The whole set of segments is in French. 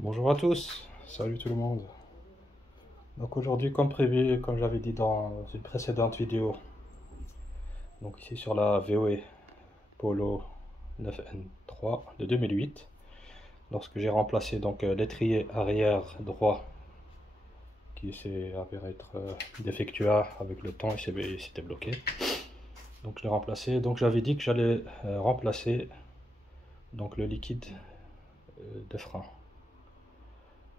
Bonjour à tous, salut tout le monde. Donc aujourd'hui, comme prévu, comme j'avais dit dans une précédente vidéo, donc ici sur la VOE Polo 9N3 de 2008, lorsque j'ai remplacé donc l'étrier arrière droit qui s'est avéré être défectueux avec le temps, il s'était bloqué. Donc je l'ai remplacé. Donc j'avais dit que j'allais remplacer donc le liquide de frein.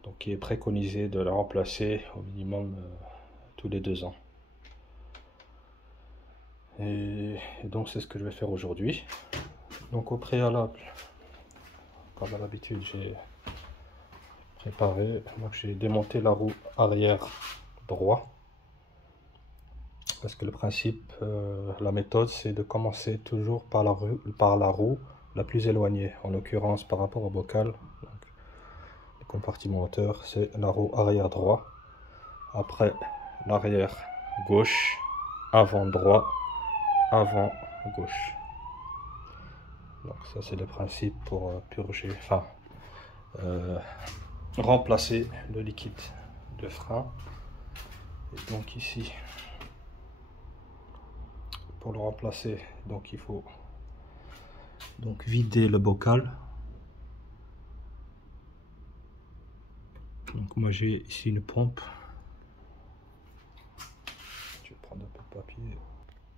Donc il est préconisé de le remplacer au minimum tous les 2 ans. Et donc c'est ce que je vais faire aujourd'hui. Donc au préalable, comme à l'habitude, j'ai préparé, donc j'ai démonté la roue arrière droit. Parce que le principe, la méthode, c'est de commencer toujours par la roue la plus éloignée. En l'occurrence, par rapport au bocal, donc, le compartiment moteur, c'est la roue arrière droit. Après, l'arrière gauche, avant droit, avant gauche. Donc ça, c'est le principe pour purger, enfin, remplacer le liquide de frein. Et donc ici, pour le remplacer, donc il faut donc vider le bocal. Donc moi j'ai ici une pompe. Je vais prendre un peu de papier.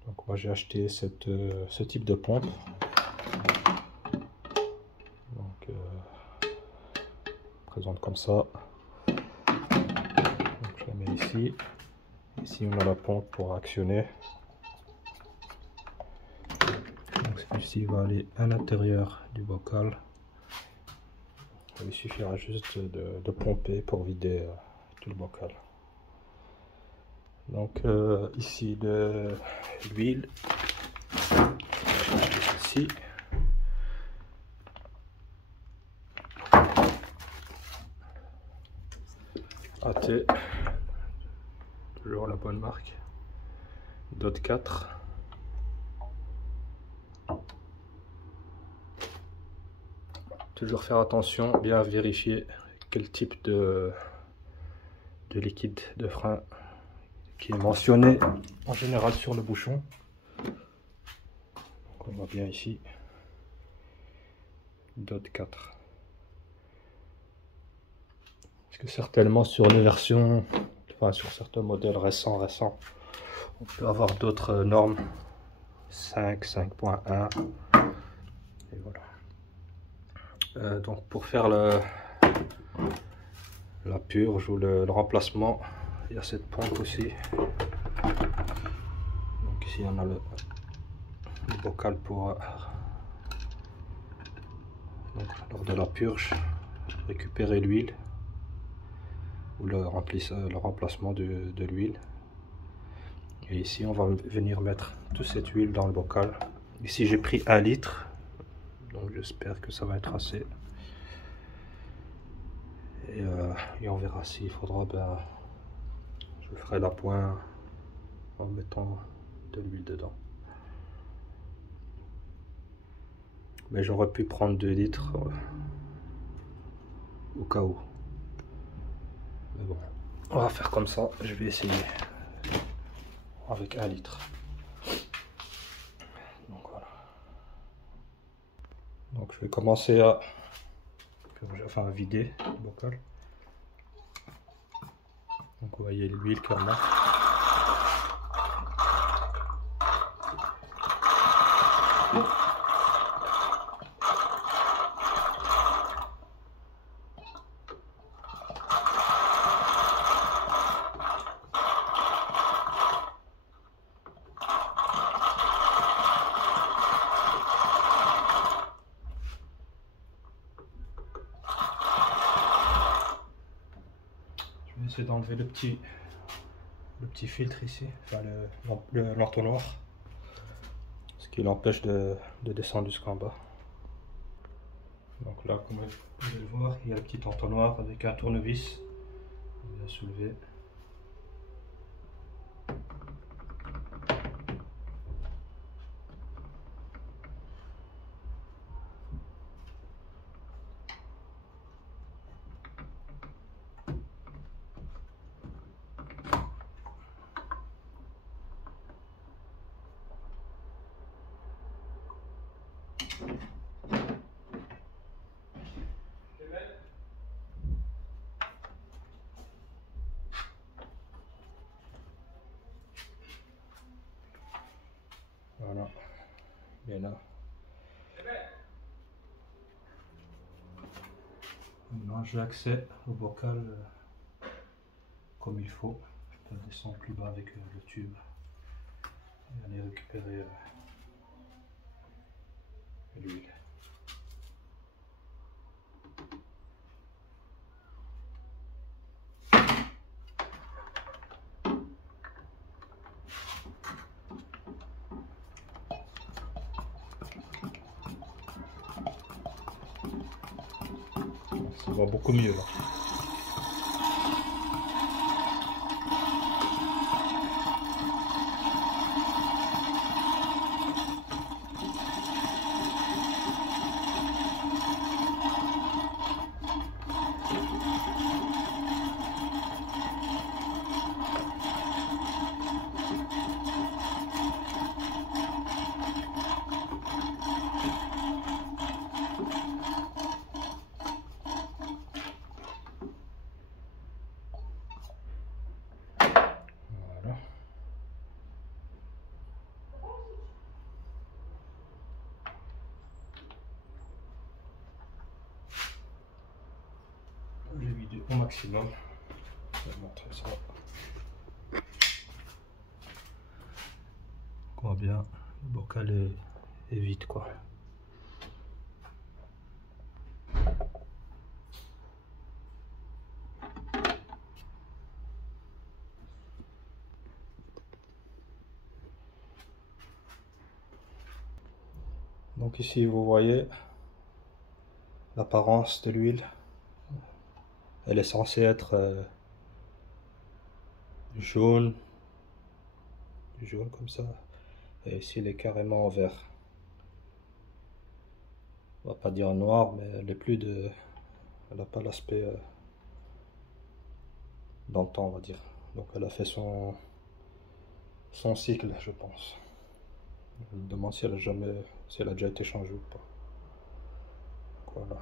Donc moi j'ai acheté ce type de pompe. Donc présente comme ça. Donc je la mets ici. Ici on a la pompe pour actionner. Donc celle-ci va aller à l'intérieur du bocal. Il suffira juste de pomper pour vider tout le bocal. Donc ici de l'huile. Ici. AT. Toujours la bonne marque. Dot 4. Toujours faire attention, bien vérifier quel type de liquide de frein qui est mentionné en général sur le bouchon. Donc on voit bien ici Dot 4. Parce que certainement sur les versions, enfin sur certains modèles récents, on peut avoir d'autres normes 5, 5.1 et voilà. Donc pour faire la purge ou le remplacement, il y a cette pompe aussi. Donc ici on a le bocal pour donc, lors de la purge récupérer l'huile ou le remplacement de l'huile. Et ici on va venir mettre toute cette huile dans le bocal. Ici j'ai pris 1 litre, donc j'espère que ça va être assez. Et on verra s'il faudra, ben, je ferai la pointe en mettant de l'huile dedans. Mais j'aurais pu prendre 2 litres au cas où. Mais bon, on va faire comme ça, je vais essayer avec 1 litre. Donc voilà. Donc je vais commencer à vider le bocal. Donc vous voyez l'huile clairement. Je vais essayer d'enlever le petit filtre ici, enfin l'entonnoir, ce qui l'empêche de descendre jusqu'en bas. Donc là, comme vous pouvez le voir, il y a le petit entonnoir avec un tournevis. On va soulever. Voilà, il est là. Maintenant j'ai accès au bocal comme il faut. Je peux descendre plus bas avec le tube et aller récupérer l'huile. Ça va beaucoup mieux là. Voilà. J'ai vidé au maximum. Je vais montrer ça. On voit bien, le bocal est vide quoi. Donc ici vous voyez l'apparence de l'huile. Elle est censée être jaune comme ça. Et ici elle est carrément en vert. On va pas dire noir, mais elle est plus de... Elle n'a pas l'aspect d'antan, on va dire. Donc elle a fait son cycle, je pense. Je me demande si elle a déjà été changée ou pas. Voilà.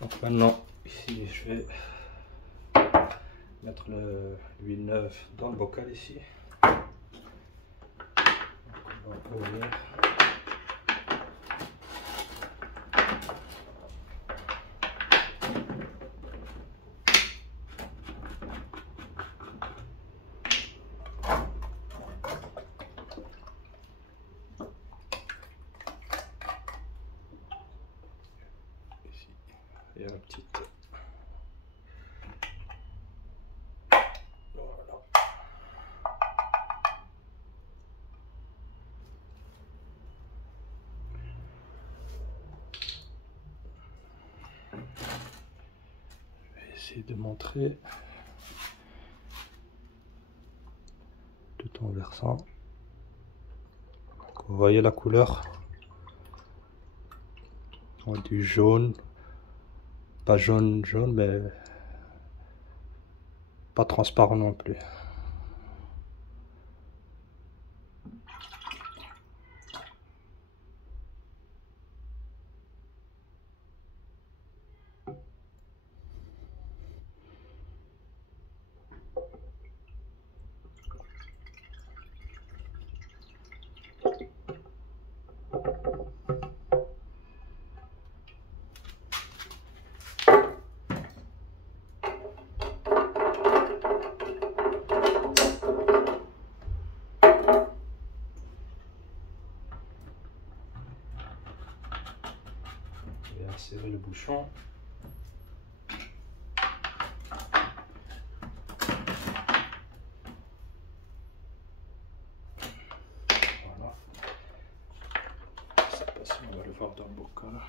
Donc maintenant, ici, je vais mettre l'huile neuve dans le bocal ici. Donc, on va ouvrir. Ici, il y a la petite. Voilà. Je vais essayer de montrer tout en versant. Donc, vous voyez la couleur du jaune, pas jaune mais pas transparent non plus. Je vais insérer le bouchon. Voilà. Ça passe, on va le voir dans le bocal.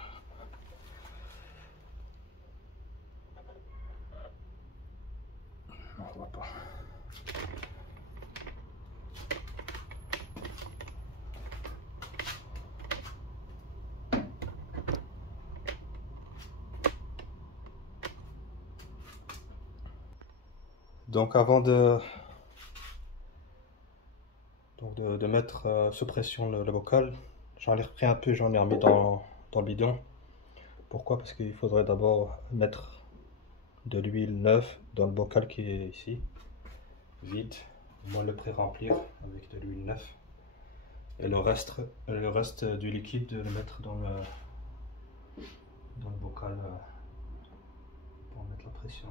Non, on voit pas. Donc avant de Donc de mettre sous pression le bocal. J'en ai repris un peu, j'en ai remis dans le bidon. Pourquoi? Parce qu'il faudrait d'abord mettre de l'huile neuve dans le bocal qui est ici, vide. Moi le pré-remplir avec de l'huile neuve. Et le reste du liquide, de le mettre dans le bocal pour mettre la pression.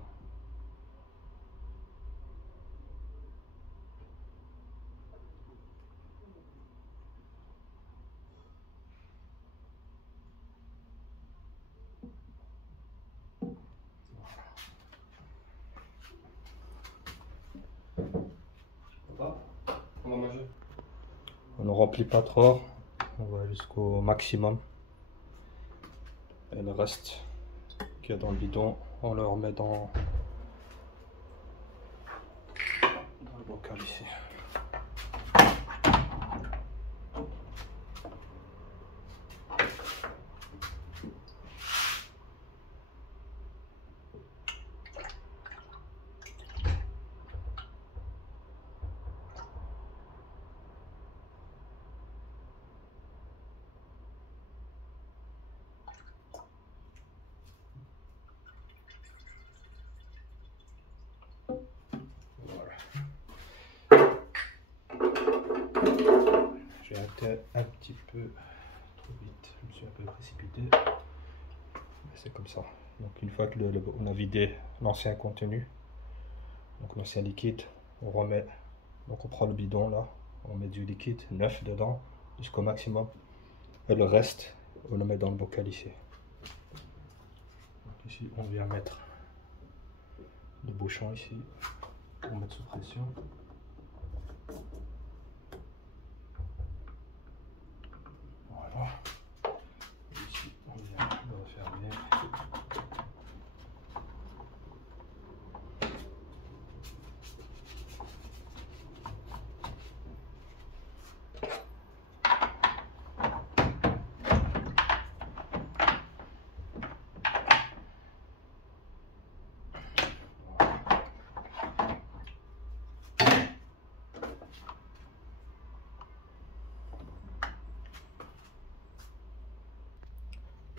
On ne remplit pas trop, on va jusqu'au maximum. Et le reste qu'il y a dans le bidon, on le remet dans le bocal ici. J'ai été un petit peu trop vite, je me suis un peu précipité, c'est comme ça. Donc une fois que on a vidé l'ancien contenu, donc l'ancien liquide, on remet, donc on prend le bidon là, on met du liquide neuf dedans jusqu'au maximum, et le reste on le met dans le bocal ici. Donc ici on vient mettre le bouchon ici pour mettre sous pression. Voilà. Ici, on vient le refermer.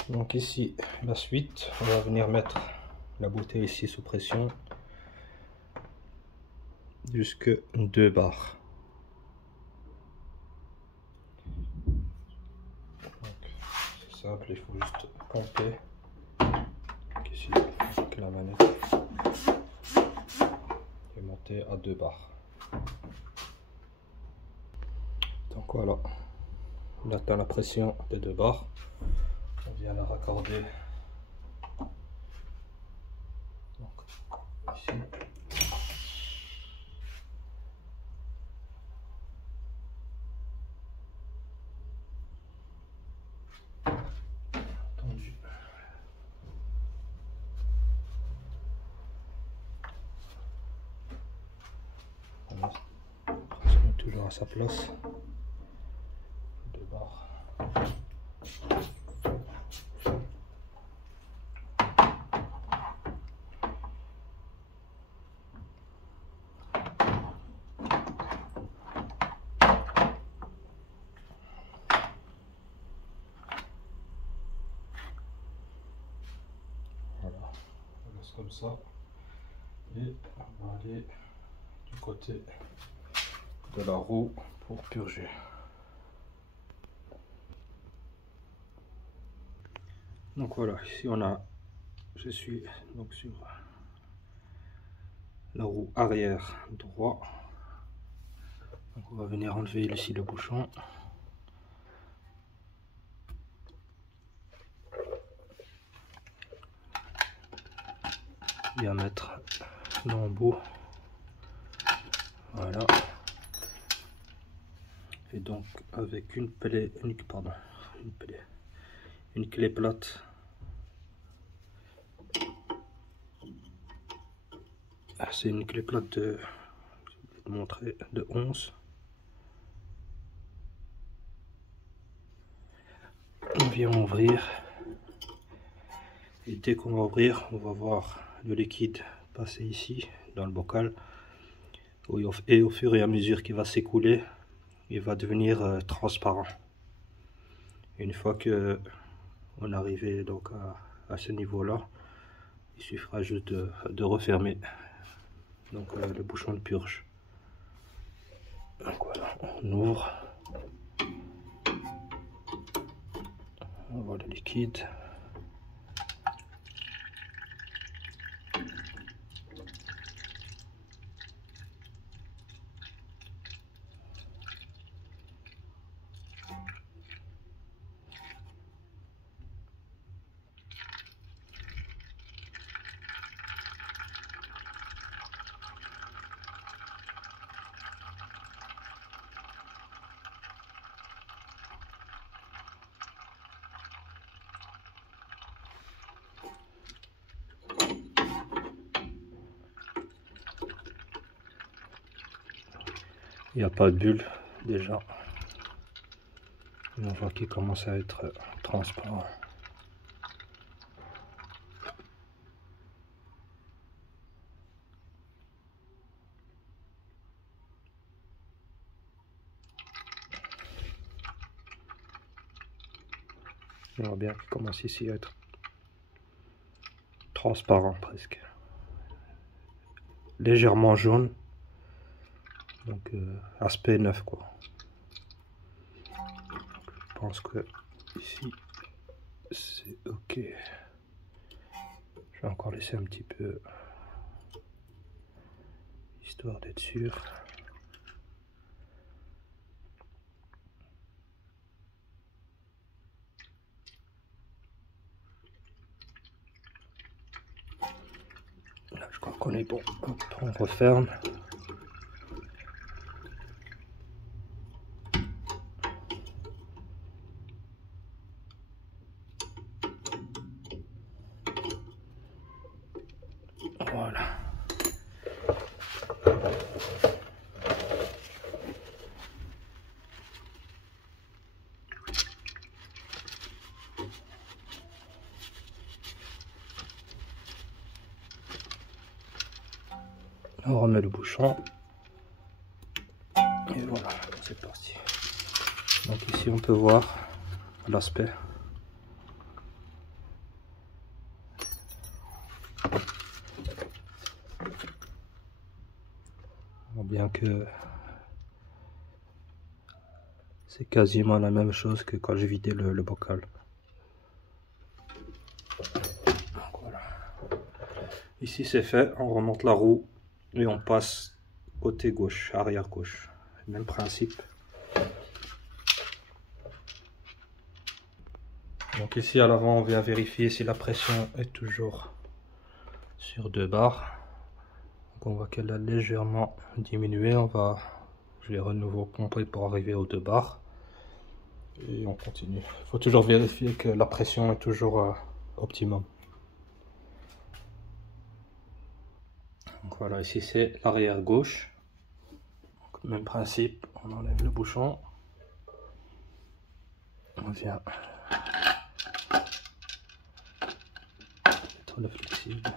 Donc ici la suite, on va venir mettre la bouteille ici sous pression jusque 2 bars. C'est simple, il faut juste pomper. Donc ici avec la manette et monter à 2 bars. Donc voilà, on atteint la pression des 2 bars. On vient la raccorder donc, ici. Tendu. Voilà. On se met toujours à sa place. 2 barres. Comme ça, et on va aller du côté de la roue pour purger. Donc voilà, ici je suis donc sur la roue arrière droit. Donc on va venir enlever ici le bouchon. Bien mettre l'embout, voilà, et donc avec une clé plate, c'est une clé plate de, je vais te montrer, de 11. On vient ouvrir, et dès qu'on va ouvrir, on va voir le liquide passer ici dans le bocal, et au fur et à mesure qu'il va s'écouler, il va devenir transparent. Une fois que on est arrivé donc à ce niveau-là, il suffira juste de refermer donc le bouchon de purge. Donc voilà, on ouvre, on voit le liquide. Il n'y a pas de bulle déjà. On voit qu'il commence à être transparent. On voit bien qu'il commence ici à être transparent presque. Légèrement jaune. Donc aspect neuf quoi. Je pense que ici c'est ok. Je vais encore laisser un petit peu histoire d'être sûr. Là je crois qu'on est bon. Hop, on referme. Voilà. On remet le bouchon. Et voilà, c'est parti. Donc ici on peut voir l'aspect. On voit bien que c'est quasiment la même chose que quand j'ai vidé le bocal. Donc voilà. Ici c'est fait, on remonte la roue et on passe côté gauche, arrière gauche. Même principe. Donc ici à l'avant on vient vérifier si la pression est toujours sur 2 bars. Donc on voit qu'elle a légèrement diminué. Je vais de nouveau pomper pour arriver aux 2 bars. Et on continue. Il faut toujours vérifier que la pression est toujours optimum. Donc voilà, ici c'est l'arrière gauche. Donc, même principe, on enlève le bouchon. On vient mettre le flexible.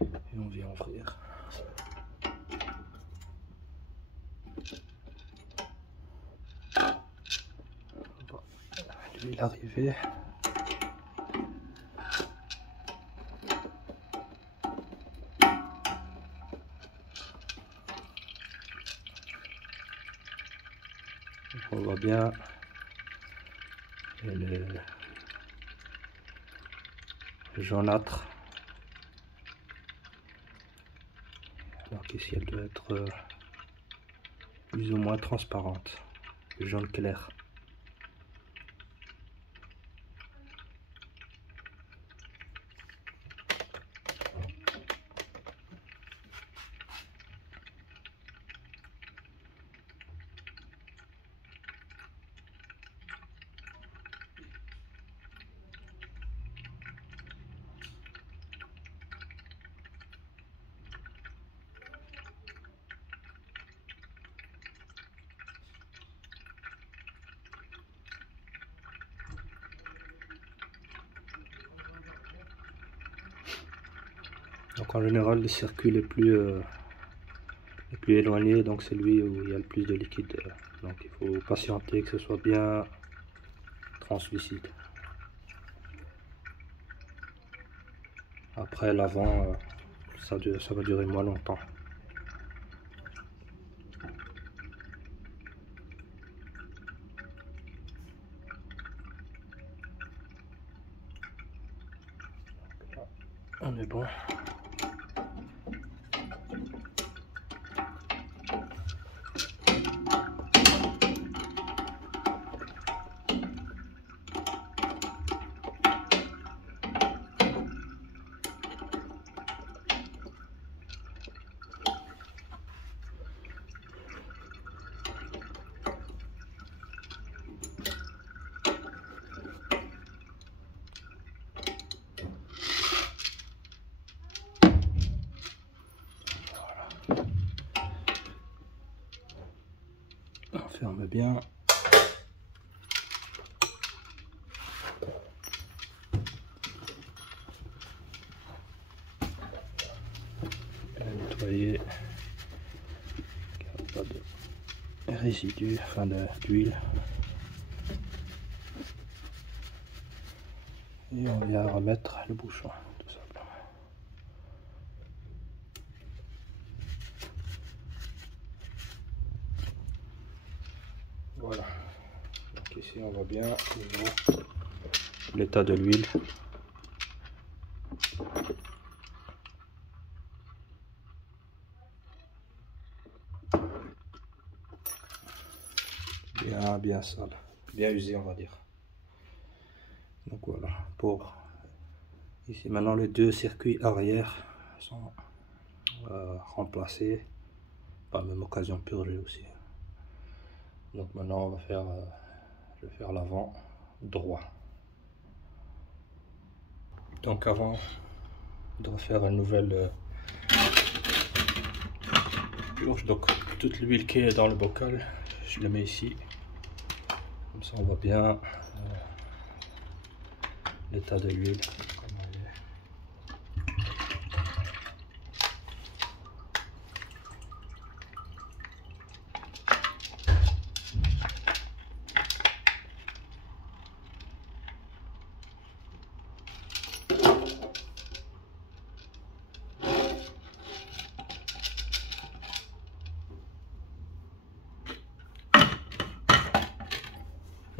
Et on vient ouvrir. Lui l'arrivée. On voit bien le jaunâtre. Alors qu'ici elle doit être plus ou moins transparente, jaune clair. Donc en général, les circuits les plus éloignés, donc c'est lui où il y a le plus de liquide. Donc il faut patienter que ce soit bien translucide. Après l'avant, ça va durer moins longtemps. On est bon. On ferme bien. Bien nettoyer. Pas de résidus, enfin d'huile. Et on vient remettre le bouchon, tout simplement. Voilà. Donc ici on voit bien l'état de l'huile. Bien sale, bien usé on va dire. Donc voilà, pour ici maintenant les deux circuits arrière sont remplacés, par la même occasion purgés aussi. Donc maintenant on va faire, je vais faire l'avant droit. Donc avant de refaire une nouvelle purge, donc toute l'huile qui est dans le bocal, je le mets ici. Comme ça on voit bien l'état de l'huile.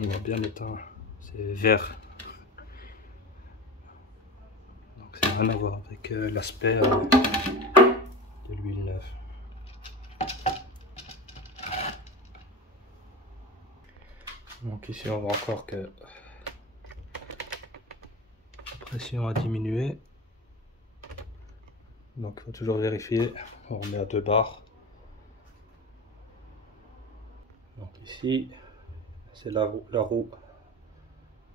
On voit bien l'état, c'est vert. Donc ça n'a rien à voir avec l'aspect de l'huile neuve. Donc ici on voit encore que la pression a diminué. Donc il faut toujours vérifier, on remet à 2 bars. Donc ici c'est la roue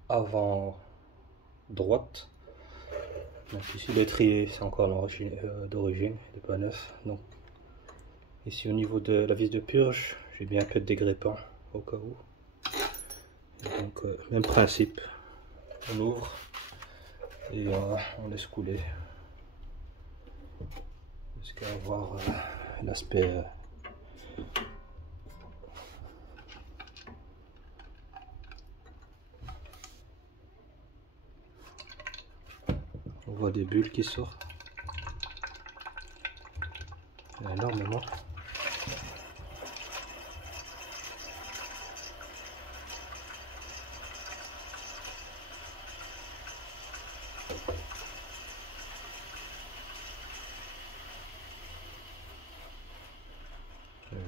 avant droite. Donc ici l'étrier c'est encore d'origine, il n'est pas neuf. Donc ici au niveau de la vis de purge, j'ai bien un peu de dégrippant au cas où. Et donc même principe, on ouvre et on laisse couler jusqu'à avoir l'aspect on voit des bulles qui sortent énormément.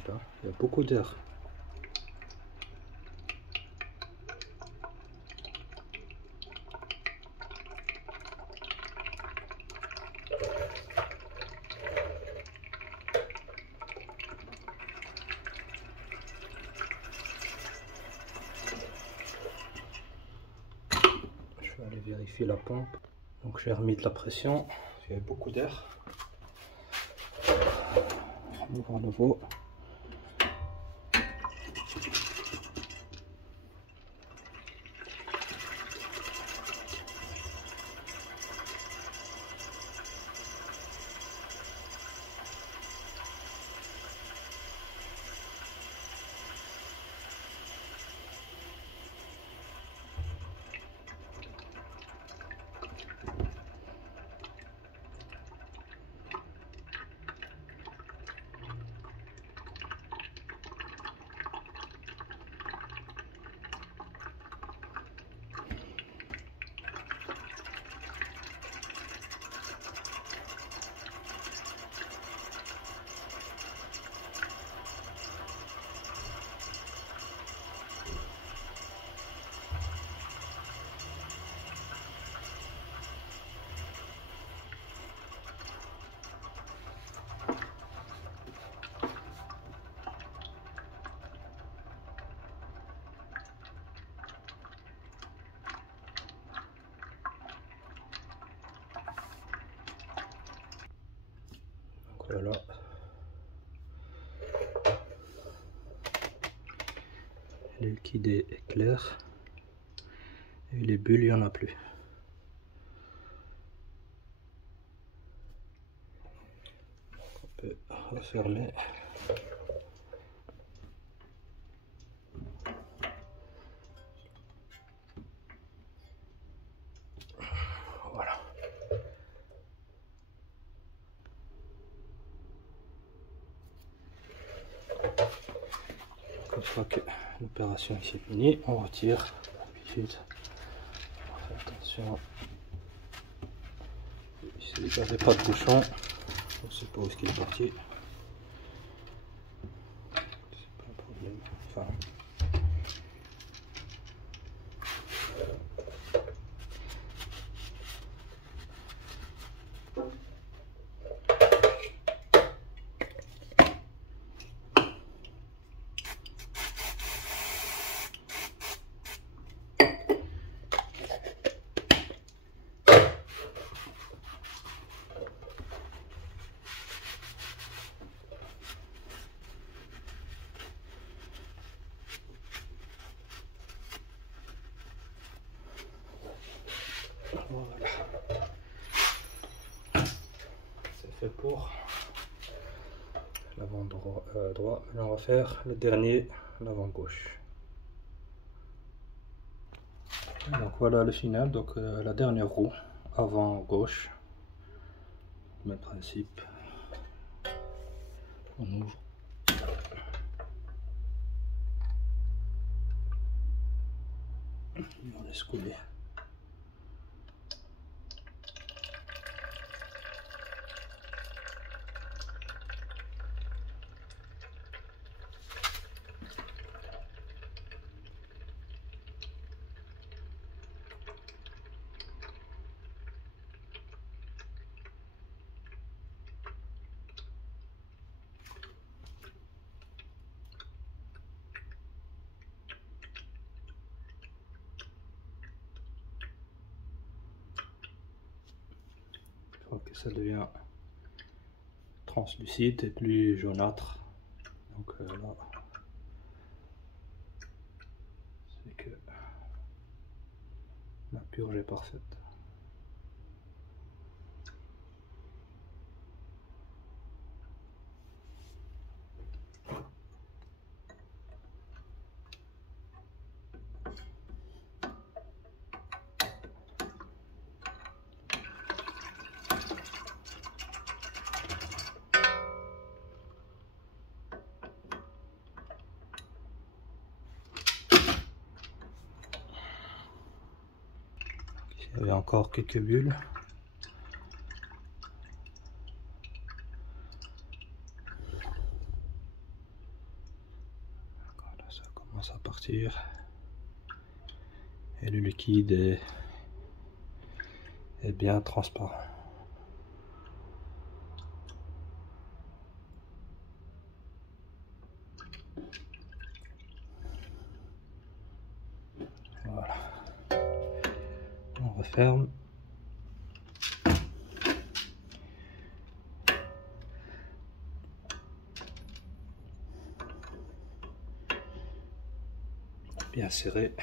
Là, il y a beaucoup d'air. Je vais aller vérifier la pompe. Donc j'ai remis de la pression, il y avait beaucoup d'air. On va voir à nouveau. voilà. Le liquide est clair. Et les bulles, il n'y en a plus. On peut refermer. Voilà. Une fois que l'opération est finie, on retire. D'habitude, on fait attention. Ici, il n'y avait pas de bouchon. Je ne sais pas où est-ce qu'il est parti. C'est pas un problème. Enfin, voilà. C'est fait pour l'avant droit. Maintenant, on va faire le dernier, l'avant gauche. Donc voilà le final, donc la dernière roue avant gauche. Même principe. On ouvre. Et on laisse couler. Que ça devient translucide et plus jaunâtre. Donc là, c'est que la purge est parfaite. Il y avait encore quelques bulles. Voilà, ça commence à partir. Et le liquide est bien transparent. Voilà. On referme. Bien serré.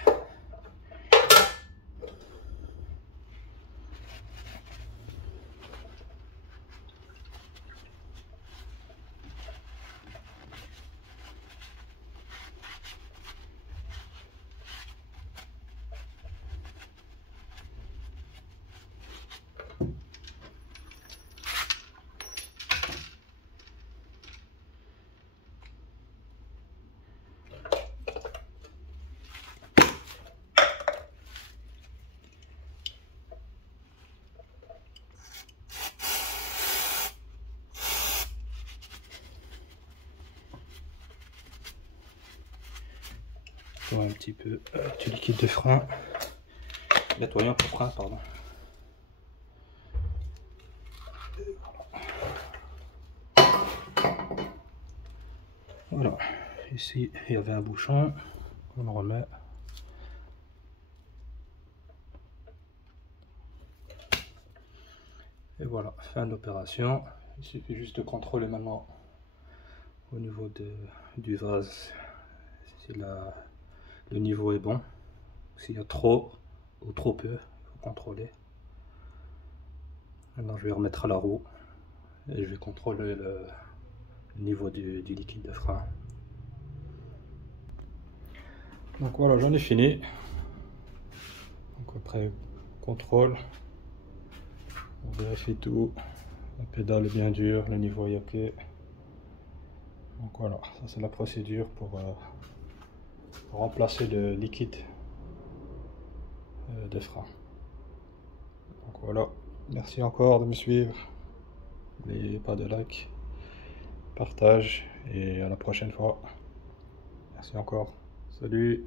Un petit peu du liquide de frein, nettoyant pour frein, pardon. Voilà, ici il y avait un bouchon, on le remet. Et voilà, fin de l'opération. Il suffit juste de contrôler maintenant au niveau du vase si le niveau est bon. S'il y a trop ou trop peu, il faut contrôler. Maintenant je vais remettre à la roue et je vais contrôler le niveau du liquide de frein. Donc voilà, j'en ai fini. Donc après contrôle, on vérifie tout. La pédale est bien dure, le niveau est ok. Donc voilà, ça c'est la procédure pour remplacer le liquide de frein. Donc voilà, merci encore de me suivre. N'oubliez pas de like, partage et à la prochaine fois. Merci encore. Salut.